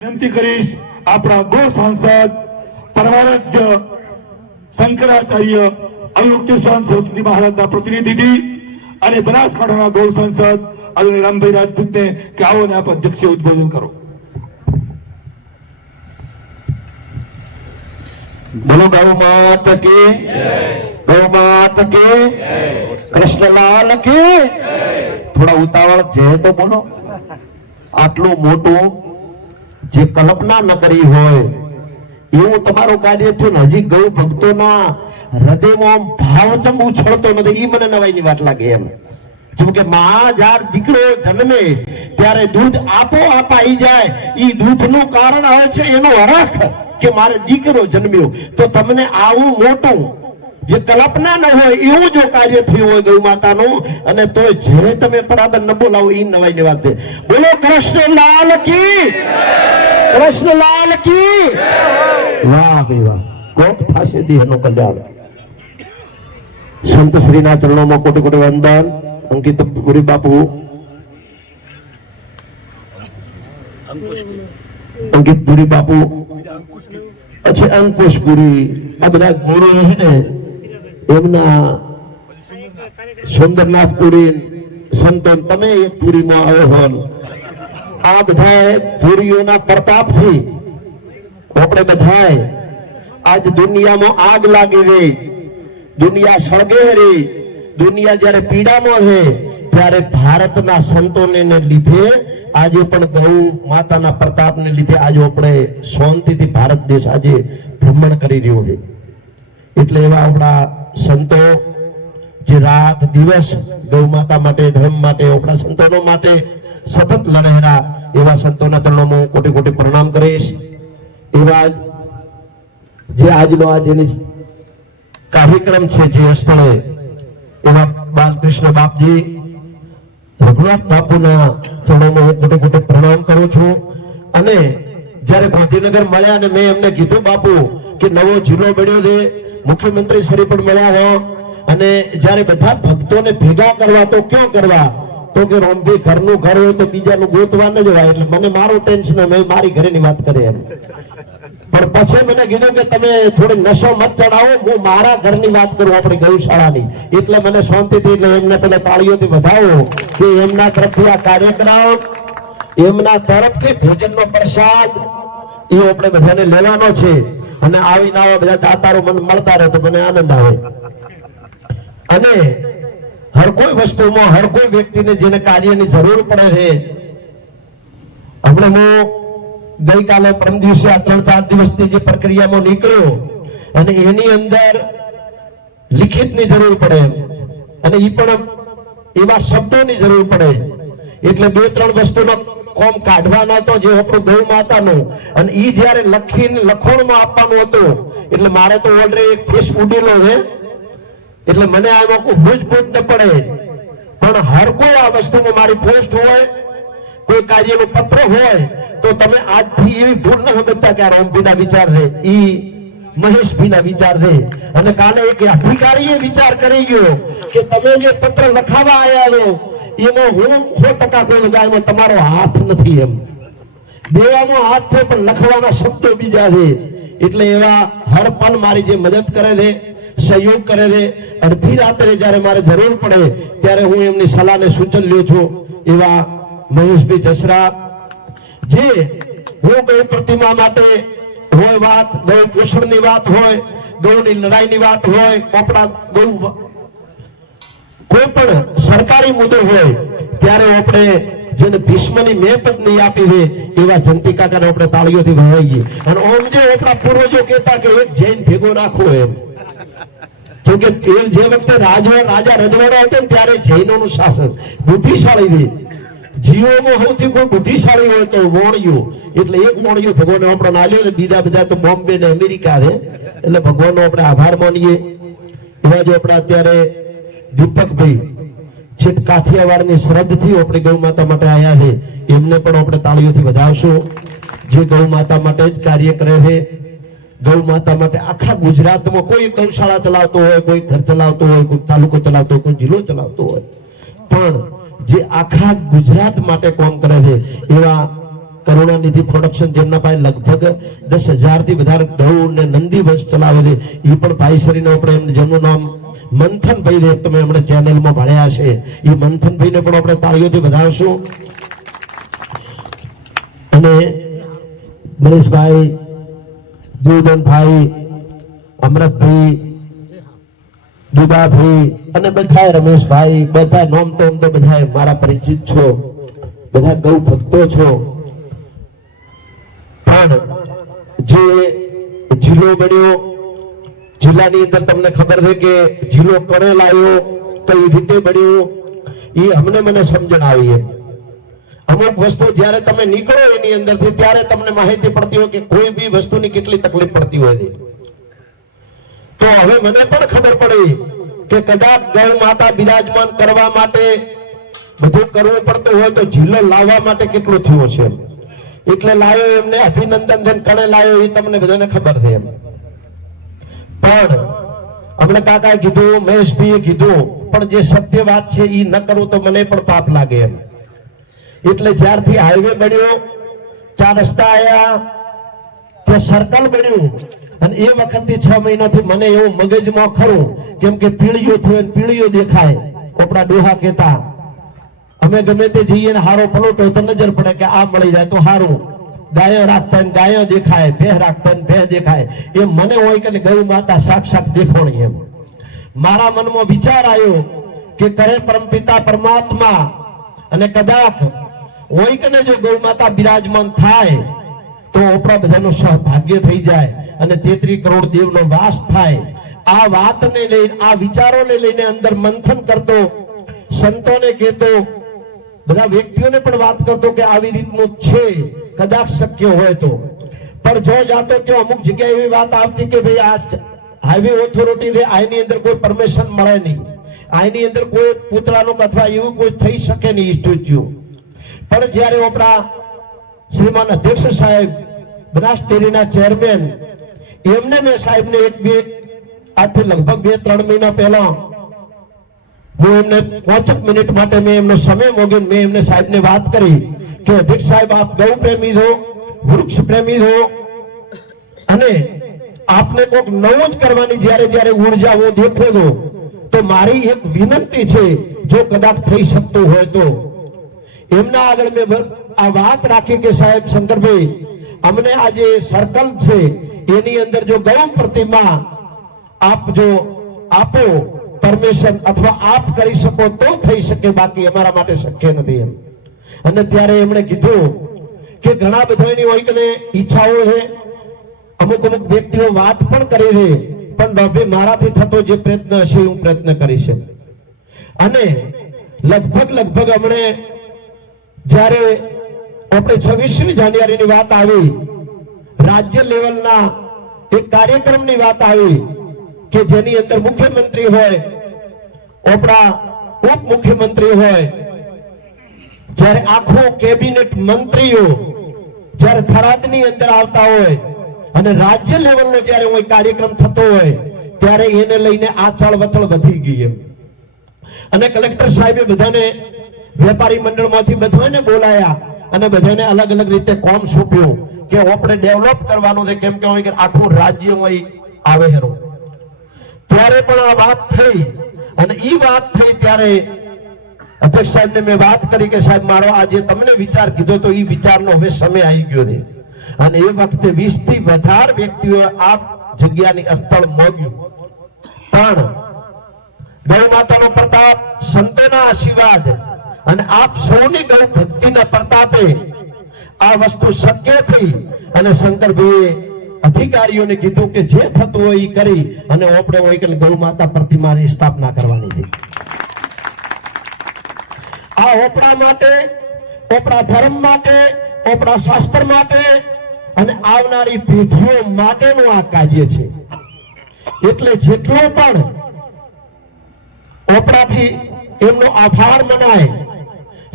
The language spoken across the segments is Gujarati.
વિનંતી કરીશ આપણા ગો સાંસદ પરમારાધ્ય શંકરાચાર્ય અવલોકેશ્વર સરસ્વતી મહારાજના પ્રતિનિધિ અને બનાસકાંઠાના ગૌ સંસદ આદરણીય રામભાઈ રાજપૂતને કે આવો ને આપ અધ્યક્ષીય ઉદ્બોધન કરો. બોલો ગૌ માત કી જય, ગૌ માત કી જય, કૃષ્ણલાલ કી જય. થોડા ઉતાવળ છે તો બોલો. આટલું મોટું જે કલ્પના ન કરી હોય એવું તમારું કાર્ય છે ને હજી ગૌ ભક્તોના હૃદયમાં ભાવ ચમ ઉછળતો નથી એ મને નવાઈની વાત લાગે એમ. જેમ કે માં જ્યારે દીકરો જન્મે ત્યારે દૂધ આપોઆપ આવી જાય એ દૂધનું કારણ હોય છે એનો હરખ કે મારે દીકરો જન્મ્યો. તો તમને આવું મોટું જે કલ્પના ન હોય એવું જો કાર્ય થયું હોય ગૌ માતાનું અને તો જે તમે બરાબર ન બોલાવો એ નવાઈની વાત છે. બોલો કૃષ્ણલાલ કી, કૃષ્ણલાલ કી. વાહ ભાઈ વાહ, કોટ થાશે દેહનો કલ્યાણ. સંત શ્રીના ચરણોમાં કોટી કોટી વંદન. અંકિત પુરી બાપુ, અંકિત પુરી બાપુ, પછી અંકુશ પુરી, આ બધા ગુરુ છે ને એમના સુંદરનાથ પુરી સંતો તમે એક પુરીમાં આવ્યો હોલ. આ બધા પુરીઓના પ્રતાપથી આપણે બધા આજ દુનિયામાં આગ લાગી રહી, દુનિયા સળગે રહી, દુનિયા જયારે પીડામાં છે ત્યારે ભારતના સંતોને લીધે આજે પણ ગૌ માતાના પ્રતાપને લીધે આજે આપણે શાંતિથી ભારત દેશ આજે ભ્રમણ કરી રહ્યો છે. એટલે એવા આપણા સંતો જે રાત દિવસ ગૌ માતા માટે, ધર્મ માટે, આપણા સંતોનો માટે સતત લડેલા એવા સંતોના ચરણોમાં હું કોટી કોટી પ્રણામ કરીશ. એવા જે આજનો આ જેની કાર્યક્રમ છે જે સ્થળે એવા બાલકૃષ્ણ બાપજી, રઘુનાથ બાપુના ચરણોમાં કોટી કોટી પ્રણામ કરું છું. અને જયારે ગાંધીનગર મળ્યા અને મેં એમને કીધું બાપુ કે નવો જિલ્લો બન્યો છે, મુખ્યમંત્રી શ્રી પણ મળ્યા હો, અને જયારે બધા ભક્તોને ભેગા કરવા તો ક્યાં કરવા, તો કે રોમભી ઘરનું ઘર હોય તો બીજાનું ગોતવા ન જવાય. એટલે મને મારું ટેન્શન, મેં મારી ઘરેની વાત કરી એમ. પણ પછી મને કીધું કે તમે થોડી નશો મત ચડાવો, હું મારા ઘરની વાત કરું, આપણી ગૌશાળાની. એટલે મને શાંતિથી, એટલે એમને પેલા તાળીઓથી વધાવો કે એમના તરફથી આ કાર્યક્રમ, એમના તરફથી ભોજનનો પ્રસાદ એ આપણે બધાને લેવાનો છે. અને આવીને આવા બધા દાતારો મને મળતા રહે તો મને આનંદ આવે. અને હર કોઈ વસ્તુમાં, હર કોઈ વ્યક્તિને જેને કાર્યની જરૂર પડે છે, હમણાં હું ગઈકાલે પરમ દિવસે આ 3-4 દિવસની જે પ્રક્રિયામાં નીકળ્યો અને એની અંદર લિખિતની જરૂર પડે અને એ પણ એવા શબ્દોની જરૂર પડે. એટલે 2-3 વસ્તુનો કોમ કાઢવાનો હતો જે આપણું ગૌ માતાનું, અને એ જયારે લખીને લખોણમાં આપવાનું હતું એટલે મારે તો ઓલરેડી એક ફેસ ઉડેલો છે એટલે મને આમાં કોઈ ભૂજ ન પડે. પણ હર કોઈ આ વસ્તુમાં મારી પોસ્ટ હોય, કોઈ કાર્યનો પત્ર હોય તો તમે આજથી એવી ભૂલ ન સમજતા કે આ રામભીના વિચાર છે, ઈ મહેશભીના વિચાર છે. અને કાલે એક અધિકારીએ વિચાર કરી ગયો કે તમે જે પત્ર લખાવા આવ્યા છો એમાં હું 100% કોઈ લગાવ્યો, તમારો હાથ નથી. એમ દેવાનો હાથ છે પણ લખવાના શબ્દો બીજા છે. એટલે એવા હર પલ મારી જે મદદ કરે છે, સહયોગ કરે છે, અડધી રાત્રે જયારે મારે જરૂર પડે ત્યારે હું એમની સલાહને સૂચન લ્યો છું. એવા મહેશભાઈ જસરા, જે હું ગૌ પ્રતિમા માટે હોય વાત, ગૌ પોષણની વાત હોય, ગૌની લડાઈની વાત હોય, આપણા ગૌ કોઈ પણ સરકારી મુદ્દો હોય ત્યારે આપણે જેને ભીષ્મની મેં પત્ની આપી છે એવા જંતી કાકાને આપણે તાળીઓથી વહાવીએ. અને ઓમ જે આપણા પૂર્વજો કહેતા કે એક જૈન ભેગો રાખવો એમ, કેમકે જે વખતે રાજા રજવાડા હતા ને ત્યારે જૈનોનું શાસન બુદ્ધિશાળી છે. જીવોમાં સૌથી કોઈ બુદ્ધિશાળી હોય તો વોણિયો, એટલે એક વોણિયો ભગવાન આપણને આલ્યો ને બીજા બધા તો બોમ્બે ને અમેરિકા છે. એટલે ભગવાનનો આપણે આભાર માનીએ. એવા જો આપણે અત્યારે દીપકભાઈ છેક કાઠિયાવાડની શ્રદ્ધથી આપણી ગૌ માતા માટે આવ્યા છે, એમને પણ આપણે તાળીઓથી વધાવશું. જે ગૌ માતા માટે જ કાર્ય કરે છે, ગૌ માતા માટે આખા ગુજરાતમાં કોઈ ગૌશાળા ચલાવતો હોય, કોઈ ઘર ચલાવતો હોય, કોઈ તાલુકો ચલાવતો હોય, કોઈ જિલ્લો ચલાવતો હોય, પણ જે આખા ગુજરાત માટે કામ કરે છે એવા કરુણાનિધિ પ્રોડક્શન જેમના પાસે લગભગ 10,000 થી વધારે ગૌ ને નંદી વંશ ચલાવે છે એ પણ ભાઈશ્રીને આપણે જેમનું નામ મંથનભાઈ છે, તમે હમણાં ચેનલમાં ભણ્યા છે, એ મંથનભાઈને પણ આપણે તાળીઓથી વધારશું. અને મનીષભાઈ, જીવનભાઈ, અમૃતભાઈ, દુબાભાઈ અને બધા રમેશભાઈ, બધા નોમ તો બધા મારા પરિચિત છો, બધા ગૌ ભક્તો છો. પણ જે જિલ્લો બન્યો, જિલ્લાની અંદર તમને ખબર છે કે જિલ્લો કોને લાવ્યો, કઈ રીતે બન્યો, એ અમને મને સમજણ આવી છે. અમુક વસ્તુ જ્યારે તમે નીકળો એની અંદરથી ત્યારે તમને માહિતી પડતી હોય કે કોઈ બી વસ્તુની કેટલી તકલીફ પડતી હોય છે. તો હવે મને પણ ખબર પડી કે કદાચ ગૌ માતા બિરાજમાન કરવા માટે બધું કરવું પડતું હોય તો જિલ્લો લાવવા માટે કેટલું થયું છે. એટલે લાવ્યો એમને અભિનંદન કણે લાવ્યો એ તમને બધાને ખબર છે. એમ પણ અમને કાકાએ કીધું, મહેશભાઈએ કીધું, પણ જે સત્ય વાત છે એ ન કરું તો મને પણ પાપ લાગે એમ. એટલે જ્યારથી હાઈવે બન્યો, 4 રસ્તા આવ્યા, ત્યાં સર્કલ બન્યું, અને એ વખતથી 6 મહિનાથી મને એવું મગજમાં ખરું કેમ કે પીળીઓ થયું, પીળીઓ દેખાય. આપણા ડોહા કહેતા અમે ગમે તે જઈએ ને હારો પલોટો તો નજર પડે કે આ મળી જાય તો હારું. ગાયો રાખતા ને ગાયો દેખાય, ભેહ રાખતા ને ભેહ દેખાય. એમ મને હોય કે ગૌ માતા સાક્ષાત દેખોણી. એમ મારા મનમાં વિચાર આવ્યો કે કરે પરમપિતા પરમાત્મા અને કદાચ હોય કે જો ગૌ માતા બિરાજમાન થાય તો આપણા બધાનું સૌભાગ્ય થઈ જાય અને 33 કરોડ દેવનો વાસ થાય. આ વાતને લઈને, આ વિચારોને લઈને અંદર મંથન કરતો, સંતોને કહેતો, બધા વ્યક્તિઓને પણ વાત કરતો કે આવી રીતનું છે, કદાચ શક્ય હોય તો. પણ જો જાતો કે અમુક જગ્યાએ એવી વાત આવતી કે ભાઈ આ હાઈવે ઓથોરિટી છે, આની અંદર કોઈ પરમિશન મળે નહીં, આની અંદર કોઈ પૂતળાનું અથવા એવું કોઈ થઈ શકે નહીં સ્ટેચ્યુ. પણ જ્યારે આપણા શ્રીમાન અધ્યક્ષ સાહેબ, બનાસ ડેરીના ચેરમેન, એમને મેં સાહેબને આજથી લગભગ 2-3 મહિના પહેલા હું એમને 5 મિનિટ માટે મેં એમનો સમય મોગીને મેં એમને સાહેબને વાત કરી કે અધ્યક્ષ સાહેબ, આપ ગૌ પ્રેમી છો, વૃક્ષ પ્રેમી છો, અને આપને કોઈક નવું જ કરવાની જ્યારે ઉર્જા હું દેખો છો, તો મારી એક વિનંતી છે, જો કદાચ થઈ શકતું હોય તો. એમના આગળ મેં આ વાત રાખી કે સાહેબ શંકરભાઈ, અમને આ જે સર્કલ છે એની અંદર જો ગૌ પ્રતિમા આપ જો આપો પરમિશન અથવા આપ કરી શકો તો થઈ શકે, બાકી અમારા માટે શક્ય નથી. એમ અને ત્યારે એમણે કીધું કે ઘણા બધાની હોય કે ઈચ્છાઓ છે, અમુક વ્યક્તિઓ વાત પણ કરી છે, પણ બાપે મારાથી થતો જે પ્રયત્ન હશે હું પ્રયત્ન કરીશ. અને લગભગ હમણે જ્યારે આપણે 26મી જાન્યુઆરીની વાત આવી, રાજ્ય લેવલના એક કાર્યક્રમની વાત આવી કે જેની અંદર મુખ્યમંત્રી હોય, આપણા ઉપમુખ્યમંત્રી હોય, જ્યારે આખો કેબિનેટ મંત્રીઓ જ્યારે થરાદની અંદર આવતા હોય અને રાજ્ય લેવલનો જ્યારે કોઈ કાર્યક્રમ થતો હોય ત્યારે એને લઈને આચળ વચળ વધી ગઈ. એમ અને કલેક્ટર સાહેબે બધાને વેપારી મંડળમાંથી બધાને બોલાયા અને બધાને અલગ અલગ રીતે કોમ સોંપ્યું કે આપણે ડેવલપ કરવાનું છે, કેમ કે આખું રાજ્ય આવે હેરો. ત્યારે પણ આ વાત થઈ અને ઈ વાત થઈ ત્યારે અધ્યક્ષ સાહેબને મેં વાત કરી કે સાહેબ, મારો આજે તમને વિચાર કીધો તો એ વિચારનો હવે સમય આવી ગયો છે. અને એ વખતે 20 થી વધારે વ્યક્તિઓએ આ જગ્યાની સ્થળ મોગ્યું. પણ ગૌ માતાનો પ્રતાપ, સંતોના આશીર્વાદ અને આપ સૌની ગૌ ભક્તિના પ્રતાપે આ વસ્તુ શક્ય થઈ. અને શંકરભાઈએ અધિકારીઓને કીધું કે જે થતું હોય એ કરી અને આપણે હોય કે ગૌ માતા પ્રતિમાની સ્થાપના કરવાની છે. આ આપણા માટે, આપણા ધર્મ માટે, આપણા શાસ્ત્ર માટે અને આવનારી પેઢીઓ માટેનું આ કાર્ય છે. એટલે જેટલો પણ આપણાથી એમનો આભાર મનાય,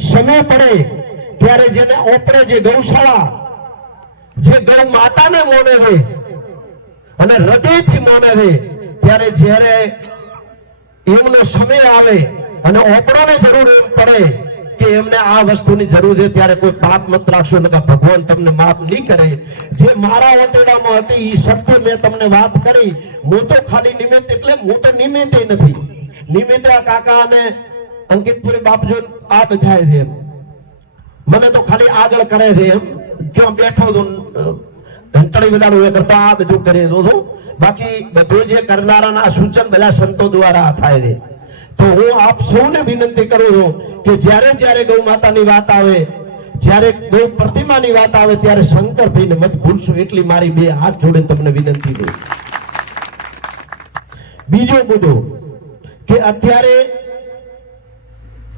સમય પડે ત્યારે જેને આપણે જે ગૌશાળા, જે ગૌ માતાને માને છે અને હૃદયથી માને છે, ત્યારે જ્યારે એમનો સમય આવે અને ઓપરાને જરૂર એમ પડે કે એમને આ વસ્તુની જરૂર છે ત્યારે કોઈ પાપ મત રાખશો ને ભગવાન તમને માફ નહીં કરે. જે મારા વતેડામાં હતી એ સત્ય મેં તમને વાત કરી. હું તો ખાલી નિમિત્ત એટલે હું તો નિમિત્તે નથી. નિમિત્તે આ કાકા અને અંકિતપુરી બાપજો આ બધા છે એમ. મને તો ખાલી આગળ કરે છે એમ. જ્યાં બેઠો તો ઘંટડી બધાનું એ કરતા આ બધું કરે તો બાકી બધું જે કરનારાના સૂચન બધા સંતો દ્વારા થાય છે. તો હું આપ સૌને વિનંતી કરું છું કે જ્યારે જ્યારે ગૌ માતાની વાત આવે, જ્યારે ગૌ પ્રતિમાની વાત આવે ત્યારે શંકરભાઈને મત ભૂલશો એટલી મારી બે હાથ જોડે તમને વિનંતી કરું. બીજો મુદ્દો કે અત્યારે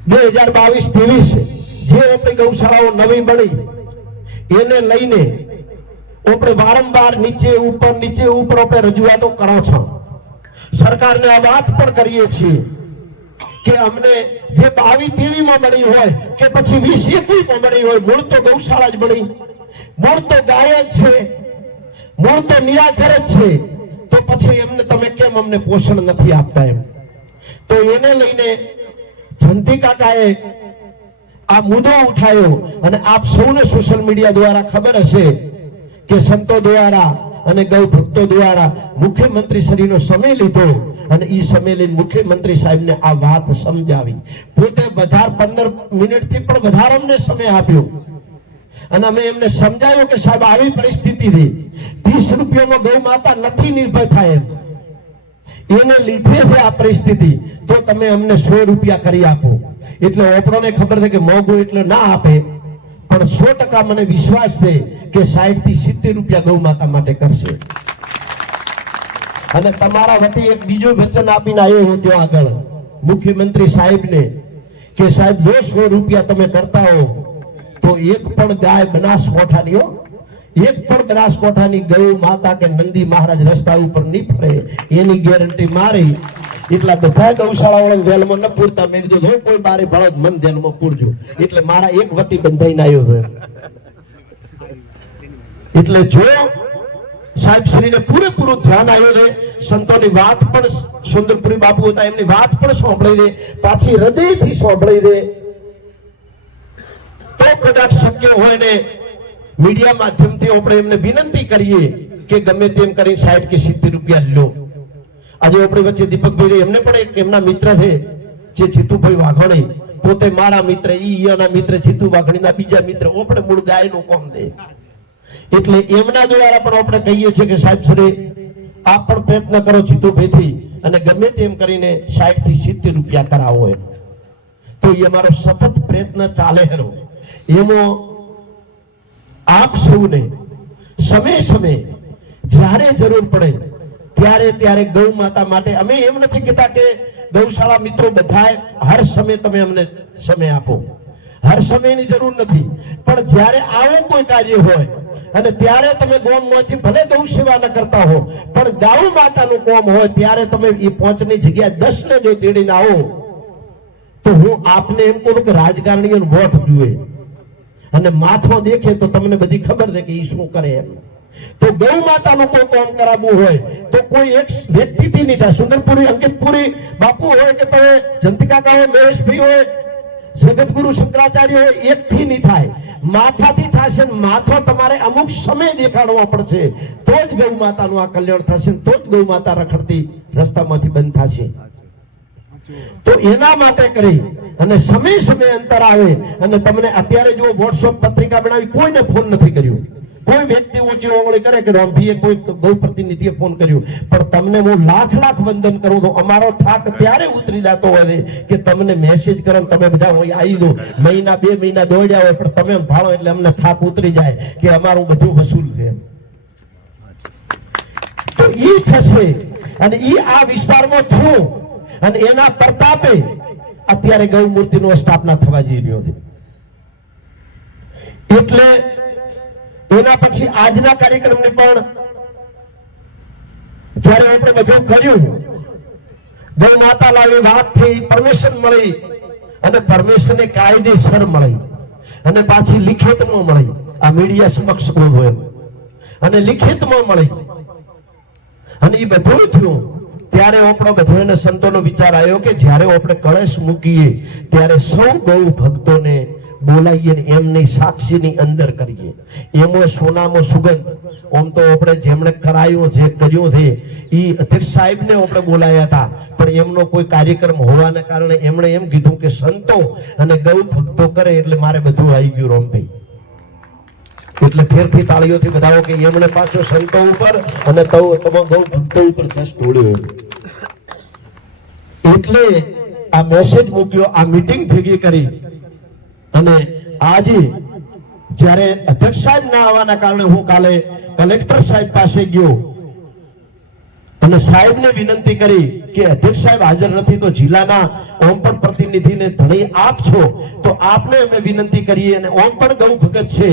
2022-23 જે આપણી ગૌશાળાઓ નવી બની એને લઈને આપણે વારંવાર નીચે ઉપર આપણે રજૂઆતો કરો છો. સરકારને આ વાત પણ કરીએ છીએ કે અમને જે 22-23 માં બની હોય કે પછી 20-21 માં બની હોય, મૂળ તો ગૌશાળા જ બની, મૂળ તો ગાય જ છે, મૂળ તો નિરાધાર જ છે, તો પછી એમને તમે કેમ અમને પોષણ નથી આપતા એમ. તો એને લઈને જંતી કાકાએ આ મુદ્દો ઉઠાયો અને આપ સૌને સોશિયલ મીડિયા દ્વારા ખબર હશે કે સંતો દ્વારા અને ગૌ ભક્તો દ્વારા મુખ્યમંત્રી શ્રીનો સમય લીધો અને એ સમય લઈને મુખ્યમંત્રી સાહેબને આ વાત સમજાવી. પોતે 15 મિનિટથી પણ વધારે અમને સમય આપ્યો અને અમે એમને સમજાવ્યું કે સાહેબ આવી પરિસ્થિતિ છે, 30 રૂપિયામાં ગૌ માતા નથી નિર્ભર થાય એને લીધે છે આ પરિસ્થિતિ, તો તમે અમને 100 રૂપિયા કરી આપો. એટલે ઓપરોને ખબર છે કે મોંઘું એટલે ના આપે, પણ 100% મને વિશ્વાસ છે કે 60 થી 70 રૂપિયા ગૌ માતા માટે કરશે. અને તમારા વતી એક બીજું વચન આપીને આવ્યો હું ત્યાં આગળ મુખ્યમંત્રી સાહેબને કે સાહેબ જો 100 રૂપિયા તમે કરતા હો તો એક પણ ગાય બનાસકોઠાની ગૌ માતા કે નંદી મહારાજ રસ્તા ઉપર નહીં ફરે એની ગેરંટી મારી. એટલા બધા ગૌશાળાઓને જેલમાં ન પૂરતા મેં કીધું કોઈ બારે ભળો મન જેલમાં પૂરજો. એટલે મારા એક વતી બંધાઈને આવ્યો છે. એટલે જો સાહેબ શ્રીને પૂરેપૂરું ધ્યાન આવ્યું છે, સંતોની વાત પણ સુંદરપુરી બાપુ હતા એમની વાત પણ સાંભળી દે, પાછી હૃદયથી સાંભળી દે, તો કદાચ શક્ય હોય ને મીડિયા માધ્યમથી આપણે એમને વિનંતી કરીએ કે ગમે તેમ કરી 60 કે 70 રૂપિયા લો. આજે આપણી વચ્ચે દીપકભાઈ એમને પણ એક એમના મિત્ર છે જે જીતુભાઈ વાઘાણી, પોતે મારા મિત્ર, ઈયાના મિત્ર, જીતુ વાઘાણીના બીજા મિત્ર, આપણે મૂળ ગાયનું કોમ દે. એટલે એમના દ્વારા પણ આપણે કહીએ છીએ કે સાહેબ શ્રી આપ પણ પ્રયત્ન કરો જીતુભાઈથી અને ગમે તેમ કરીને 60 થી 70 રૂપિયા કરાવો એમ. તો એ અમારો સતત પ્રયત્ન ચાલે હેરો. એમાં આપ સૌને સમય જ્યારે જરૂર પડે ત્યારે ગૌ માતા માટે અમે એમ નથી કહેતા કે ગૌશાળા મિત્રો બધાય હર સમય તમે અમને સમય આપો, હર સમયની જરૂર નથી, પણ જ્યારે આવું કોઈ કાર્ય હોય અને ત્યારે તમે ગોમમાંથી ભલે ગૌ સેવા ન કરતા હો પણ ગૌ માતાનું કોમ હોય ત્યારે તમે એ 5 ની જગ્યાએ 10 ને જો તેડીને આવો તો હું આપને એમ કહું કે રાજકારણીઓનો વોટ જુએ અને માથો દેખે તો તમને બધી ખબર છે કે એ શું કરે એમ. તો ગૌ માતાનું કોઈ કામ કરાવવું હોય તો કોઈ એક વ્યક્તિથી નહીં થાય. સુંદરપુરી અંકિતપુરી બાપુ હોય કે તમે જંતી કાકા હોય, મહેશભાઈ હોય, જગતગુરુ શંકરાચાર્ય હોય, એકથી નહીં થાય, માથાથી થશે. માથો તમારે અમુક સમય દેખાડવો પડશે તો જ ગૌ માતાનું આ કલ્યાણ થશે, તો જ ગૌ માતા રખડતી રસ્તામાંથી બંધ થશે. તો એના માટે કરી અને સમય અંતર આવે અને તમને અત્યારે જો વોટ્સઅપ પત્રિકા બનાવી કોઈને ફોન નથી કર્યો, કોઈ વ્યક્તિ ઊંચી ઓગળી કરે કે રામભીએ કોઈ ગૌ પ્રતિનિધિએ ફોન કર્યો, પણ તમને હું લાખ વંદન કરું તો અમારો થાક ત્યારે ઉતરી જતો હોય છે કે તમને મેસેજ કરો તમે બધા આવી દો, મહિના 2 મહિના દોડ્યા હોય પણ તમે ભાળો એટલે અમને થાક ઉતરી જાય કે અમારું બધું વસૂલ છે. તો ઈ થશે અને ઈ આ વિસ્તારમાં થયું અને એના પ્રતાપે અત્યારે ગૌ મૂર્તિનો સ્થાપના થવા જઈ રહ્યો છે. એટલે એના પછી આજના કાર્યક્રમને પણ જ્યારે આપણે બધું કર્યું, ગૌ માતા લાવી વાત થઈ, પરમિશન મળી અને પરમિશનને કાયદેસર મળી અને પાછી લિખિતમાં મળી. આ મીડિયા સમક્ષ હોય અને લિખિતમાં મળી અને એ બધું થયું ત્યારે આપણો બધાને સંતોનો વિચાર આવ્યો કે જ્યારે આપણે કળશ મૂકીએ ત્યારે સૌ ગૌ ભક્તોને બોલાવીએ ને એમની સાક્ષીની અંદર કરીએ. એમાં સોનામાં સુગંધ. આમ તો આપણે જેમણે કરાયું જે કર્યું છે એ અધ્યક્ષ સાહેબને આપણે બોલાયા હતા, પણ એમનો કોઈ કાર્યક્રમ હોવાને કારણે એમણે એમ કીધું કે સંતો અને ગૌ ભક્તો કરે એટલે મારે બધું આવી ગયું રોમભાઈ. એટલે ફેરથી તાળીઓથી બતાવો કે એમણે પાછો સંતો ઉપર અને તમામ ગૌ ભક્તો ઉપર જશ ઢોળ્યો. એટલે આ મેસેજ મૂક્યો, આ મીટિંગ ભેગી કરી. અને આજે જ્યારે અધ્યક્ષ સાહેબ ના આવવાના કારણે હું કાલે કલેક્ટર સાહેબ પાસે ગયો અને સાહેબને વિનંતી કરી કે અધ્યક્ષ સાહેબ હાજર નથી તો જિલ્લાના ઓમ પણ પ્રતિનિધિને ધણી આપ છો તો આપને અમે વિનંતી કરીએ, અને ઓમ પણ ગૌ ભગત છે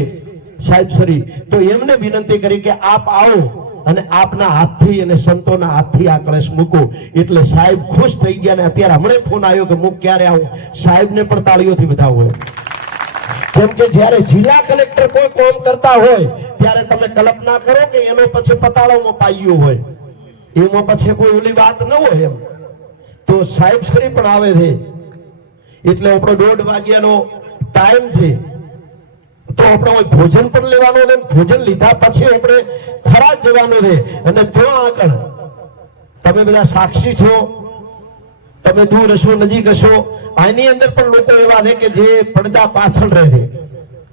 સાહેબ શ્રી, તો એમને વિનંતી કરી કે આપ આવો અને આપના હાથથી અને સંતોના હાથથી આ કળશ મૂકો. એટલે સાહેબ ખુશ થઈ ગયા અને અત્યારે હમણાં ફોન આવ્યો કે હું ક્યારે આવું. સાહેબને પણ તાળીઓથી વધાવો. કેમ કે જ્યારે જિલ્લા કલેક્ટર કોઈ કામ કરતા હોય ત્યારે તમે કલ્પના કરો કે એનો પછી પતાળોમાં પાયો હોય, એમાં પછી કોઈ ઓલી વાત ન હોય એમ. તો સાહેબ શ્રી પણ આવે છે એટલે આપણો 1:30 વાગ્યાનો ટાઈમ છે, તો આપણે ભોજન પણ લેવાનું છે. ભોજન લીધા પછી આપણે થરાદ જવાનું છે અને ત્યાં આગળ તમે બધા સાક્ષી છો, તમે દૂર હશો નજીક હશો. આની અંદર પણ લોકો એવા છે કે જે પડદા પાછળ રહે છે.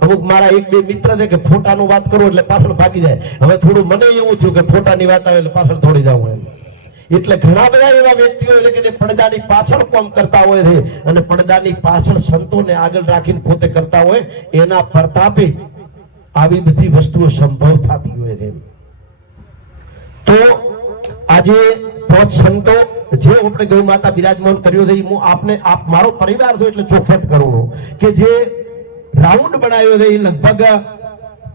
અમુક મારા 1-2 મિત્ર છે કે ફોટાનું વાત કરો એટલે પાછળ ભાગી જાય. હવે થોડું મને એવું થયું કે ફોટાની વાત આવે એટલે પાછળ થોડી જાઉં એમ. એટલે ઘણા બધા એવા વ્યક્તિઓ એટલે કે જે પડદાની પાછળ કામ કરતા હોય છે અને પડદાની પાછળ સંતોને આગળ રાખીને પોતે કરતા હોય, એના પ્રતાપે આવી બધી વસ્તુઓ સંભવ થતી હોય છે. તો આજે 5 સંતો જે આપણે ગૌ માતા બિરાજમાન કર્યો છે, હું આપને મારો પરિવાર છો એટલે ચોખવટ કરું કે જે રાઉન્ડ બનાવ્યો છે એ લગભગ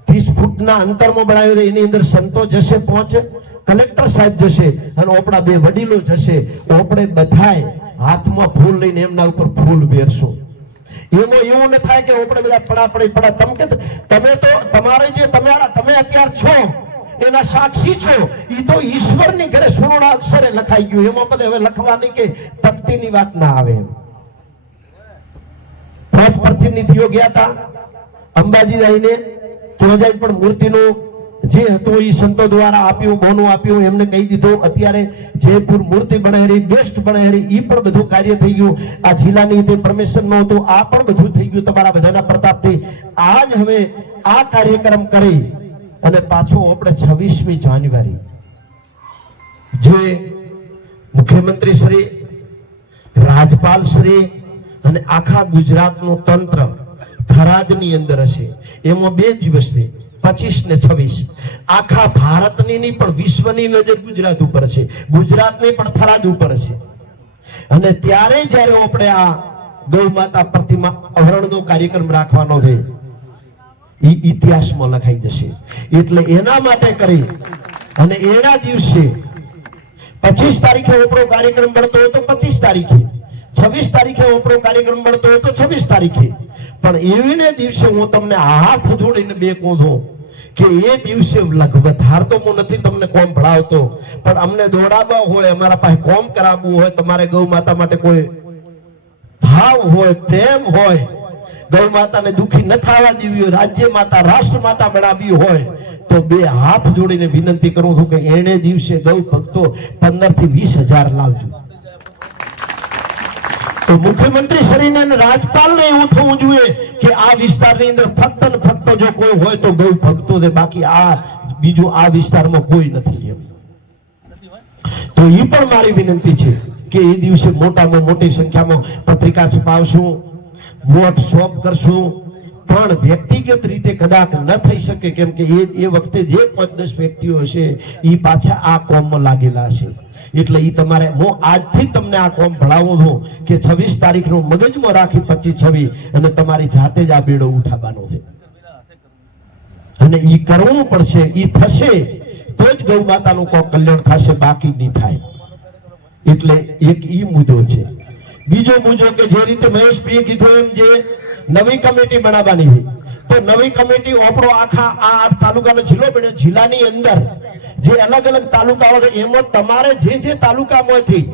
30 ફૂટના અંતરમાં બનાવ્યો છે. એની અંદર સંતો જશે 5, કલેક્ટર સાહેબ જશે અને આપણા 2 વડીલો જશે. આપણે બધાય હાથમાં ફૂલ લઈને એમના ઉપર ફૂલ બેરશું. એમાં એવું ન થાય કે આપણે બધા પડા. તમે તો તમારે જે તમે અત્યારે છો એના સાક્ષી છો, એ તો ઈશ્વરની ઘરે સુવર્ણ અક્ષરે લખાઈ ગયું. એમાં બધે હવે લખવાની કે તકતીની વાત ના આવે. 5 પ્રતિનિધિઓ ગયા હતા અંબાજી જઈને, ત્યાં જઈને પણ મૂર્તિનું જે હતું એ સંતો દ્વારા આપ્યું, બોનું આપ્યું. એમને કહી દીધું અત્યારે જયપુર મૂર્તિ બનાવી, બેસ્ટ બનાવી, એ પણ બધું કાર્ય થઈ ગયું. આ જિલ્લાની જે પરમિશન નહોતું આ પણ બધું થઈ ગયું તમારા બધાના પ્રતાપથી. આજ હવે આ કાર્યક્રમ કરી અને પાછો આપણે 26મી જાન્યુઆરી જે મુખ્યમંત્રી શ્રી, રાજ્યપાલ શ્રી અને આખા ગુજરાતનું તંત્ર થરાદની અંદર હશે. એમાં 2 દિવસ છે, 25 ને 26. આખા ભારતની નહીં પણ વિશ્વની નજર ગુજરાત ઉપર છે, ગુજરાતની પણ થરાદ ઉપર છે. અને ત્યારે જ્યારે આપણે આ ગૌ માતા પ્રતિમા અવરણનો કાર્યક્રમ રાખવાનો છે એ ઇતિહાસમાં લખાઈ જશે. એટલે એના માટે કરી અને એના દિવસે 25 તારીખે આપણો કાર્યક્રમ મળતો હોય તો 25 તારીખે, 26 તારીખે આપણો કાર્યક્રમ મળતો હોય તો 26 તારીખે. પણ એવીને દિવસે હું તમને હાથ જોડીને 2 કહું છું કે એ દિવસે વધાર તો હું નથી તમને કોમ ભણાવતો, પણ અમને દોડાવવા હોય, અમારા પાસે કોમ કરાવવું હોય, તમારે ગૌ માતા માટે કોઈ ભાવ હોય, પ્રેમ હોય, ગૌ માતાને દુખી ન થવા દેવી હોય, રાજ્ય માતા રાષ્ટ્ર માતા બનાવવી હોય તો 2 હાથ જોડીને વિનંતી કરું છું કે એને દિવસે ગૌ ભક્તો 15 થી 20 હજાર લાવજો. તો મુખ્યમંત્રી શ્રીને અને રાજ્યપાલને એવું થવું જોઈએ કે આ વિસ્તારની અંદર ફક્ત ને ફક્ત જો કોઈ હોય તો ગૌ ભક્તો છે, બાકી આ બીજું આ વિસ્તારમાં કોઈ નથી એમ. તો એ પણ મારી વિનંતી છે કે એ દિવસે મોટામાં મોટી સંખ્યામાં પત્રિકા છપાવશું, વોટ શોપ કરશું. પણ વ્યક્તિગત રીતે કદાચ ન થઈ શકે, કેમ કે એ વખતે જે 5-10 વ્યક્તિઓ હશે એ પાછા આ કોમમાં લાગેલા હશે. એટલે એ તમારે હું આજથી તમને આ કોમ ભણાવું છું કે 26 તારીખનું મગજમાં રાખી 25-26 અને તમારી જાતે જ આ બેડો ઉઠાવવાનો છે અને એ કરવું પડશે. એ થશે તો જ ગૌ માતાનું કોઈ કલ્યાણ થશે, બાકી નહીં થાય. એટલે એક ઈ મુદ્દો છે. બીજો મુદ્દો કે જે રીતે મહેશભાઈએ કીધું એમ જે નવી કમિટી બનાવવાની છે, તો નવી કમિટી આપણો આખા આ 8 તાલુકાનો જિલ્લો બન્યો, જિલ્લાની અંદર જે અલગ અલગ તાલુકાઓ છે એમાં તમારે જે જે તાલુકામાંથી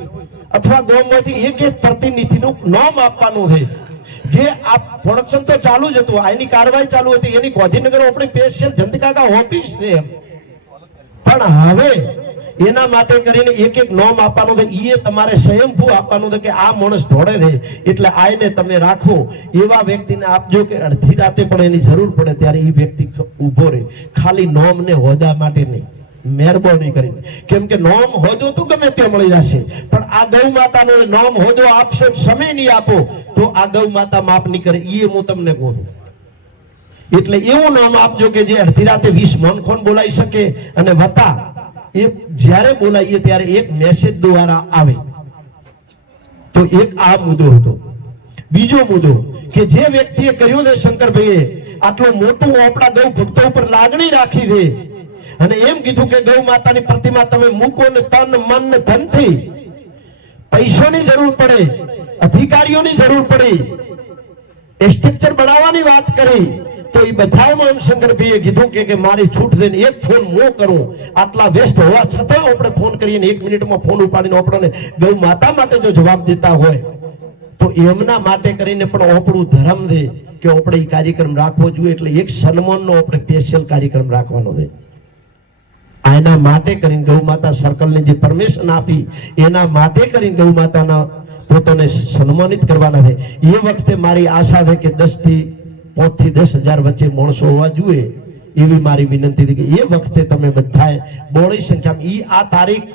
અથવા ગામમાંથી એક એક પ્રતિનિધિનું નામ આપવાનું છે. જે આ પ્રોડક્શન તો ચાલુ જ હતું, આની કાર્યવાહી ચાલુ હતી, એની ગાંધીનગર આપણી સ્પેશિયલ જંતકાકા ઓફિસ છે, પણ હવે એના માટે કરીને એક એક નામ આપવાનું છે. એ તમારે સ્વયંભૂ આપવાનું છે કે આ માણસ દોડે છે એટલે આઈને તમે રાખો. એવા વ્યક્તિને આપજો કે અડધી રાતે પણ એની જરૂર પડે ત્યારે એ વ્યક્તિ ઊભો રહે, ખાલી નામ ને હોદ્દા માટે નહીં, મહેરબાની કરીને. કેમ કે નામ હોદ્દો તો ગમે તે મળી જશે, પણ આ ગૌ માતાનો નામ હોદ્દો આપશો, સમય નહીં આપો તો આ ગૌ માતા માફ નહીં કરે. એ હું તમને કહું છું. એટલે એવું નામ આપજો કે જે અડધી રાતે 20 મન ખોન બોલાવી શકે, અને વતા એ જ્યારે બોલાવીએ ત્યારે એક મેસેજ દ્વારા આવે. તો એક આ મુદ્દો હતો. બીજો મુદ્દો કે જે વ્યક્તિએ કર્યું છે શંકરભાઈએ આટલું મોટું આપણા ગૌ ભક્તો ઉપર લાગણી રાખી છે અને એમ કીધું કે ગૌ માતાની પ્રતિમા તમે મૂકો ને તન મન ને ધનથી, પૈસાની જરૂર પડે, અધિકારીઓની જરૂર પડી, સ્ટ્રક્ચર બનાવવાની વાત કરી, તો એ બધામાં શંકરભાઈએ કીધું કે મારી છૂટ દઈને એક ફોન હું કરું. આટલા વ્યસ્ત હોવા છતાં આપણે ફોન કરીને 1 મિનિટમાં ફોન ઉપાડીને આપણને ગૌ માતા માટે જો જવાબ દેતા હોય તો એમના માટે કરીને પણ આપણું ધર્મ છે કે આપણે એ કાર્યક્રમ રાખવો જોઈએ. એટલે એક સન્માનનો આપણે સ્પેશિયલ કાર્યક્રમ રાખવાનો છે. આના માટે કરીને ગૌ માતા સર્કલને જે પરમિશન આપી એના માટે કરીને ગૌ માતાના પોતાને સન્માનિત કરવાના છે. એ વખતે મારી આશા છે કે 5 થી 10,000 વચ્ચે માણસો હોવા જોઈએ એવી મારી વિનંતી હતી કે એ વખતે તમે બધાએ બહોળી સંખ્યામાં આ તારીખ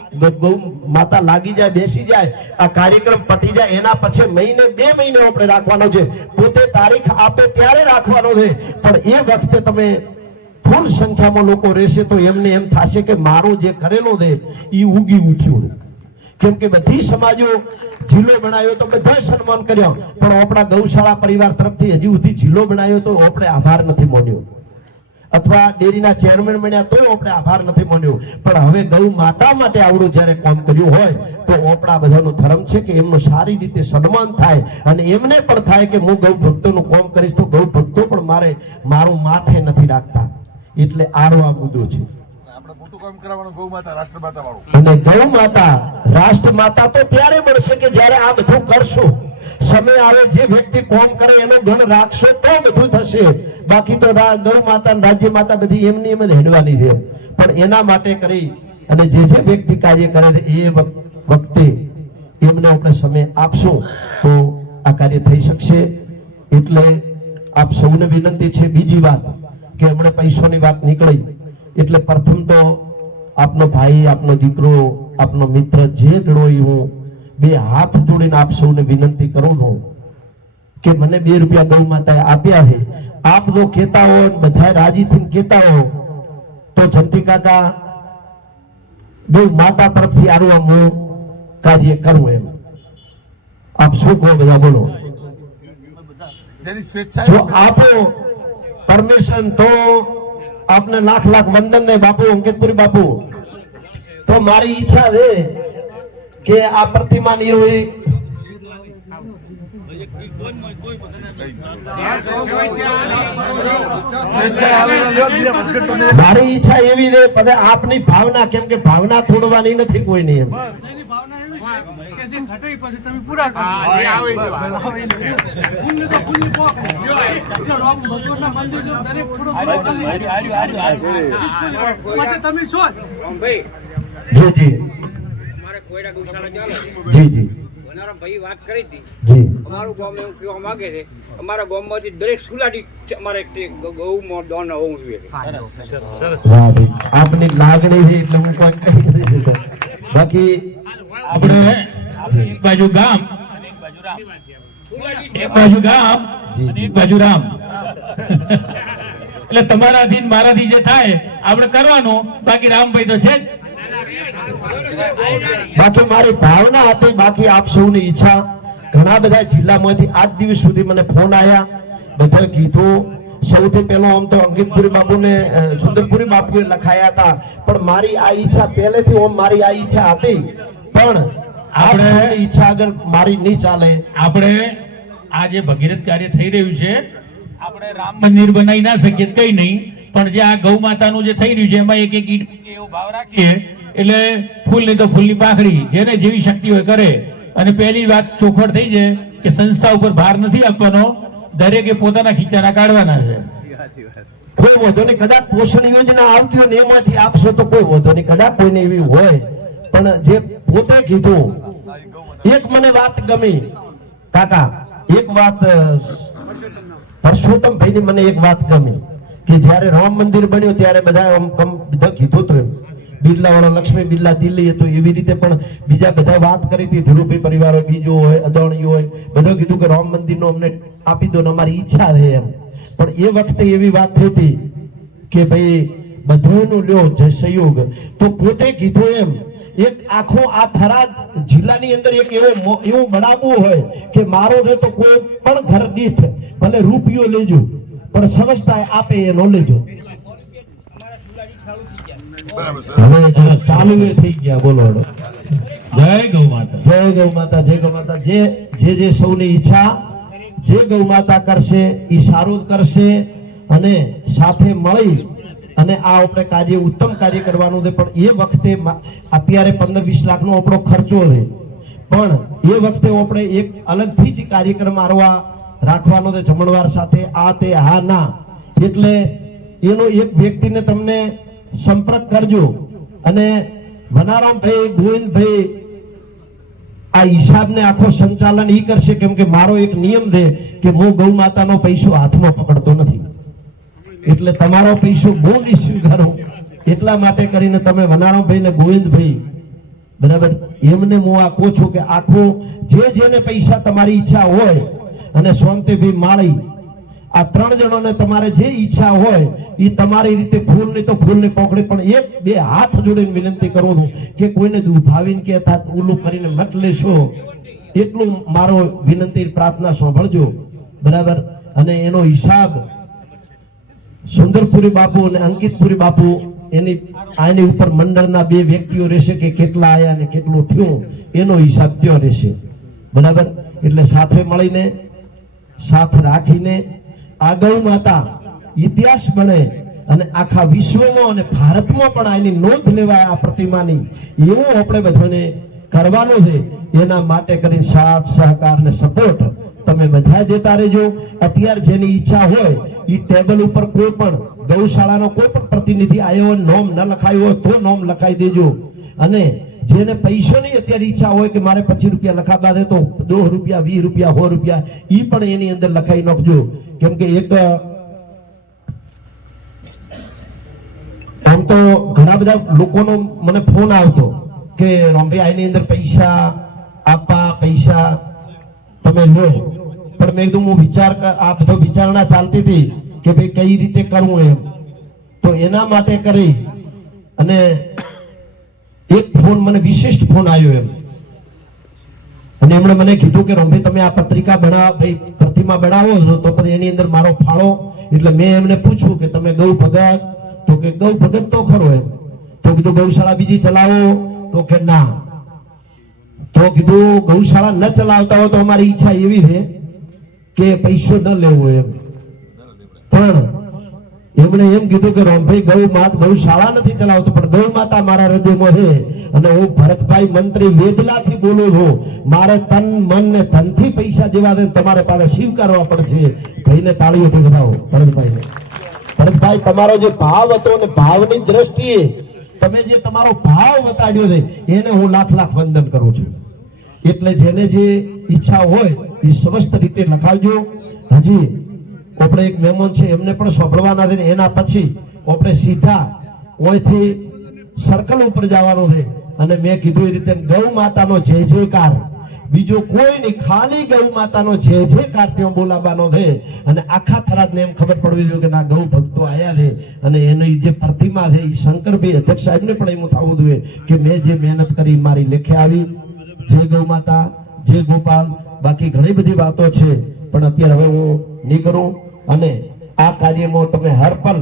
ગૌ માતા લાગી જાય, બેસી જાય, આ કાર્યક્રમ પતી જાય એના પછી મહિને 2 મહિને આપણે રાખવાનો છે. પોતે તારીખ આપે ત્યારે રાખવાનો છે, પણ એ વખતે તમે ફૂલ સંખ્યામાં લોકો રહેશે તો એમને એમ થશે કે મારું જે કરેલું છે એ ઉગી ઉઠ્યું. કેમ કે બધી સમાજો જિલ્લો બનાવ્યો તો બધા સન્માન કર્યો, પણ આપણા ગૌશાળા પરિવાર તરફથી હજી સુધી જિલ્લો બનાવ્યો તો આપણે આભાર નથી માન્યો, અથવા ડેરીના ચેરમેન બન્યા તો આપણે આભાર નથી માન્યો. પણ હવે ગૌ માતા માટે આવડું જ્યારે કામ કર્યું હોય તો આપણા બધાનું ધર્મ છે કે એમનું સારી રીતે સન્માન થાય અને એમને પણ થાય કે હું ગૌ ભક્તોનું કામ કરીશ તો ગૌ ભક્તો પણ મારું માથે નથી રાખતા. એટલે આરો આ મુદ્દો છે. અને ગૌ માતા રાષ્ટ્રમાતા તો ત્યારે મળશે કે જ્યારે આ બધું કરશો, સમય આવે જે વ્યક્તિ કોમ કરે એનો ગણ રાખશો તો બધું થશે. બાકી તો ગૌ માતા રાજ્ય માતા બધી એમની એમ જ હેડવાની છે. પણ એના માટે કરી અને જે વ્યક્તિ કાર્ય કરે છે એ વખતે એમને આપણે સમય આપશું તો આ કાર્ય થઈ શકશે. એટલે આપ સૌને વિનંતી છે. બીજી વાત કે હમણાં પૈસાની વાત નીકળી એટલે પ્રથમ તો આપનો ભાઈ, આપનો દીકરો, આપનો મિત્ર જે ગણો હું 2 હાથ જોડીને આપ સૌને વિનંતી કરું છું કે મને 2 રૂપિયા ગૌ માતાએ આપ્યા છે. આપ જો કહેતા હો, બધા રાજી થઈને કહેતા હો તો જંતી કાકા ગૌ માતા તરફથી આનું હું કાર્ય કરું. એમ આપ શું કહો? બધા બોલો. જો આપો પરમિશન તો આપને લાખ લાખ વંદન ને બાપુ અંકિતપુરી બાપુ. તો મારી ઈચ્છા છે કે આ પ્રતિમા નિર્વહી મારી ઈચ્છા એવી છે પછી આપની ભાવના, કેમ કે ભાવના થોડવાની નથી કોઈની. એમ જી જી જી જી ભાઈ વાત કરી હતી. જી અમારું ગામ એવું કહેવા માંગે છે અમારા ગામમાંથી દરેક સુલાડી અમારે ગૌમાં દાન હોવું જોઈએ. આપની લાગણી છે એટલે હું કોઈ કહી નથી શકતો. બાકી આપણે એક બાજુ ગામ અને એક બાજુ રામ એટલે તમારાથી ને મારાથી જે થાય આપણે કરવાનું, બાકી રામભાઈ તો છે જ. બાકી મારી ભાવના હતી. બાકી આપ સૌની ઈચ્છા. ઘણા બધા જિલ્લામાંથી આજ દિવસ સુધી મને ફોન આવ્યા, બધા કીધું. સૌથી પહેલો આમ તો અંકિતપુરી બાપુને સુંદરપુરી બાપુએ લખાયા હતા, પણ મારી આ ઈચ્છા પહેલેથી મારી આ ઈચ્છા હતી, પણ આપણે ઈચ્છા આગળ મારી નહીં ચાલે. આપણે આ જે ભગીરથ કાર્ય થઈ રહ્યું છે, આપણે રામ મંદિર બનાવી ના શકીએ કઈ નહીં, પણ જે આ ગૌ માતાનું જે થઈ રહ્યું છે એમાં એક એક ઈંટ એવો ભાવ રાખીએ એટલે ફૂલ ને તો ફૂલની પાંખડી, જેને જેવી શક્તિ હોય કરે. અને પહેલી વાત ચોખવટ થઈ છે કે સંસ્થા ઉપર ભાર નથી આપવાનો, દરેકે પોતાના ખીચાના કાઢવાના છે. કોઈ વધુ નહીં, કદાચ પોષણ યોજના આવતી હોય ને એમાંથી આપશો તો કોઈ વધુ નહીં, કદાચ કોઈને એવી હોય. પણ જે પોતે કીધું, એક મને વાત ગમી કાકા, એક વાત પરસોત્તમભાઈ ની મને એક વાત ગમી કે જયારે રામ મંદિર બન્યું ત્યારે બધા કીધું હતું, બિરલા વાળા લક્ષ્મી બિરલા દિલ્હી હતું, એવી રીતે પણ બીજા બધા વાત કરી હતી, ધીરુભાઈ પરિવાર હોય, બીજો હોય, અદાણી હોય, બધા કીધું કે રામ મંદિર નો અમને આપી દો ને અમારી ઈચ્છા છે એમ. પણ એ વખતે એવી વાત થઈ હતી કે ભાઈ બધોનો લ્યો જે સહયોગ, તો પોતે કીધું એમ એક આખો આ થરાદ જિલ્લાની અંદર એક એવું બનાવવું હોય કે મારો છે તો કોઈ પણ ઘર દીઠ ભલે રૂપિયો લેજો પણ સમજતા આપે એ નો લેજો. હવે ચાલુ એ થઈ ગયા, બોલો. જય ગૌ માતા, જય ગૌ માતા, જય ગૌ માતા. જે સૌની ઈચ્છા, જે ગૌ માતા કરશે એ સારું કરશે અને સાથે મળી અને આ આપણે કાર્ય ઉત્તમ કાર્ય કરવાનું છે. પણ એ વખતે અત્યારે 15-20 લાખનો આપણો ખર્ચો છે, પણ એ વખતે આપણે એક અલગથી જ કાર્યક્રમ રાખવાનો છે જમણવાર સાથે, આ તે હા ના. એટલે એનો એક વ્યક્તિને તમને સંપર્ક કરજો અને વનારામભાઈ, ગોવિંદભાઈ આ હિસાબને આખો સંચાલન ઈ કરશે, કેમ કે મારો એક નિયમ છે કે હું ગૌ માતાનો પૈસો હાથમાં પકડતો નથી, એટલે તમારો પૈસો બહુ નહીં સ્વીકારો. એટલા માટે કરીને તમે વનારામભાઈ ને ગોવિંદભાઈ બરાબર એમને હું આ કહું છું કે આખો જેને પૈસા તમારી ઈચ્છા હોય અને શાંતિભાઈ માળી, આ 3 જણોને તમારે જે ઈચ્છા હોય એ તમારી રીતે ફૂલની તો ફૂલની પોકડી, પણ 1-2 હાથ જોડીને વિનંતી કરું છું કે કોઈને દુભાવીને કે ઓલું કરીને મત લેશો, એટલું મારો વિનંતી પ્રાર્થના સાંભળજો બરાબર. અને એનો હિસાબ સુંદરપુરી બાપુ અને અંકિતપુરી બાપુ આની ઉપર મંડળના 2 વ્યક્તિઓ રહેશે કે કેટલા આયા અને કેટલું થયું એનો હિસાબ ત્યાં રહેશે બરાબર. એટલે સાથે મળીને સાથ રાખીને આ ગૌ માતા ઇતિહાસ બને અને આખા વિશ્વમાં અને ભારતમાં પણ આની નોંધ લેવાય આ પ્રતિમાની, એવું આપણે બધાને કરવાનું છે. એના માટે કરી સાથ સહકાર ને સપોર્ટ તમે બધા દેતા રહેજો. અત્યારે જેની ઈચ્છા હોય એ ટેબલ ઉપર કોઈ પણ ગૌશાળાનો કોઈ પણ પ્રતિનિધિ આવ્યો હોય, નોમ ન લખાયું હોય તો નોમ લખાઈ દેજો. અને જેને પૈસોની અત્યારે ઈચ્છા હોય કે મારે 25 રૂપિયા લખાવા દે તો 10 રૂપિયા, 20 રૂપિયા, 100 રૂપિયા ઈ પણ એની અંદર લખાઈ નાખજો. કેમ કે એક આમ તો ઘણા બધા લોકોનો મને ફોન આવતો કે રામભાઈ આની અંદર પૈસા આપવા, પૈસા તમે લો, પણ મેં કીધું હું આ બધો વિચારણા ચાલતી હતી કે ભાઈ કઈ રીતે કરવું એમ. તો એના માટે કરી અને એક ફોન મને વિશિષ્ટ ફોન આવ્યો એમ, અને એમણે મને કીધું કે રામભાઈ તમે આ પત્રિકા પ્રતિમા બનાવો છો તો પછી એની અંદર મારો ફાળો. એટલે મેં એમને પૂછ્યું કે તમે ગૌ ભગત, તો કે ગૌ ભગત તો ખરો એમ. તો કીધું ગૌશાળા બીજી ચલાવો, તો કે ના. તો કીધું ગૌશાળા ન ચલાવતા હોય તો અમારી ઈચ્છા એવી છે કે પૈસો ન લેવો એમ. પણ એમણે એમ કીધું કે રામભાઈ ગૌશાળા નથી ચલાવતો પણ ગૌ માતા મારા હૃદયમાં છે અને હું ભરતભાઈ મંત્રી વેદલાથી બોલું છું. મારે તન મન ને ધનથી પૈસા જેવા છે તમારે પાસે સ્વીકારવા પડશે. ભાઈને તાળીઓથી વધાવો ભરતભાઈ. ભરતભાઈ તમારો જે ભાવ હતો ને ભાવની દ્રષ્ટિએ તમે જે તમારો ભાવ બતાડ્યો છે એને હું લાખ વંદન કરું છું. એટલે જેને જે ઈચ્છા હોય એ સમસ્ત રીતે લખાવજો. હજી આપણે એક મહેમાન છે એમને પણ સાંભળવાના છે, એના પછી આપણે સીધા ઓયથી સર્કલ ઉપર જવાનું છે. અને મેં કીધું એ રીતે ગૌ માતાનો જય જયકાર, બીજો કોઈ નહીં, ખાલી ગૌ માતાનો જય જયકાર ત્યાં બોલાવવાનો છે. અને આખા થરાદને એમ ખબર પડવી જોઈએ કે ના ગૌ ભક્તો આયા છે અને એની જે પ્રતિમા છે એ શંકરભાઈ અધ્યક્ષ સાહેબને પણ એમ થવું જોઈએ કે મેં જે મહેનત કરી મારી લેખે આવી. જય ગૌ માતા, જય ગોપાલ. બાકી ઘણી બધી વાતો છે પણ અત્યારે હવે હું નહીં કરું. અને આ કાર્યમાં તમે હર પલ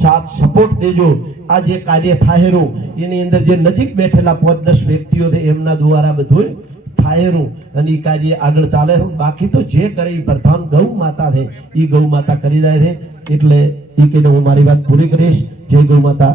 સાથ સપોર્ટ દેજો. આ જે કાર્ય થાહેરું એની અંદર જે નજીક બેઠેલા 5-10 વ્યક્તિઓ છે એમના દ્વારા બધું થાયેરું અને એ કાર્ય આગળ ચાલે છે. બાકી તો જે કરે એ પ્રધાન ગૌ માતા છે એ ગૌ માતા કરી જાય છે. એટલે એ કહીને હું મારી વાત પૂરી કરીશ. જય ગૌ માતા.